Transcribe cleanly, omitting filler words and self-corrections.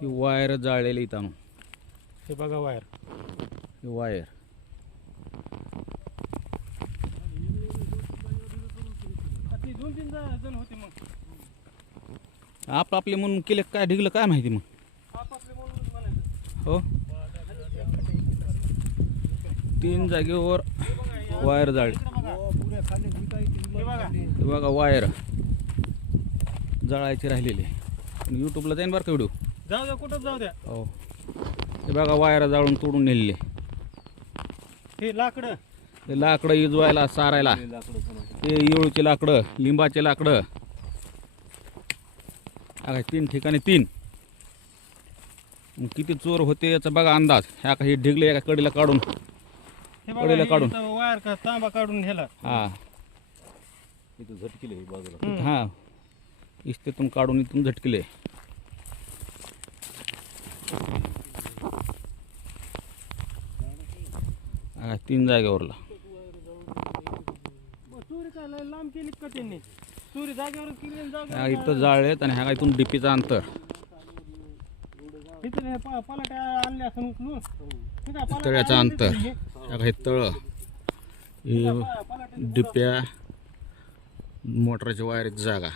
ही wire जाळलेली इथं आणून. हे बघा वायर. ही वायर दोन तीन जण होते मग आपले म्हणून केले काय ढिगलं काय माहिती मग. आपापले म्हणून म्हणायचं. हो 3 जागेवर वायर जाळली. हे बघा वायर जाळायची राहिलेली. यूट्यूबला जाईन बरं का व्हिडिओ. जाऊ द्या कुठं जाऊ द्या. हो हे बघा वायर जाळून तोडून नेलेले. हे लाकडं हे लाकडं इजवायला सारायला. हे येळूचे लाकडं, लिंबाचे लाकडं. 3 ठिकाणी 3. किती चोर होते याचा बघा अंदाज. ह्या काही ढिगले एका कडेला काढून हे बघा, कडेला हे काढून. इथं वायर का तांबा काढून ह्याला. हा इथं झटकेले हे बाजूला. हा इस्तेतून काढून इथून झटकले. हा 3 जागेवरला. चोरी काय लय लांब केली का त्यांनी. चोरी जागेवरच केली आणि ह्या जागेवर इथं जाळलेत आणि ह्या इथून डीपीचं अंतर. इथं हे पलाट्या आणले असं उचलून. हे काय पलाट्या तळ्याचं आणले अंतर. तरी हे. ह्या हे तळ, हे डिप्या, मोटरच्या वायरची जागा.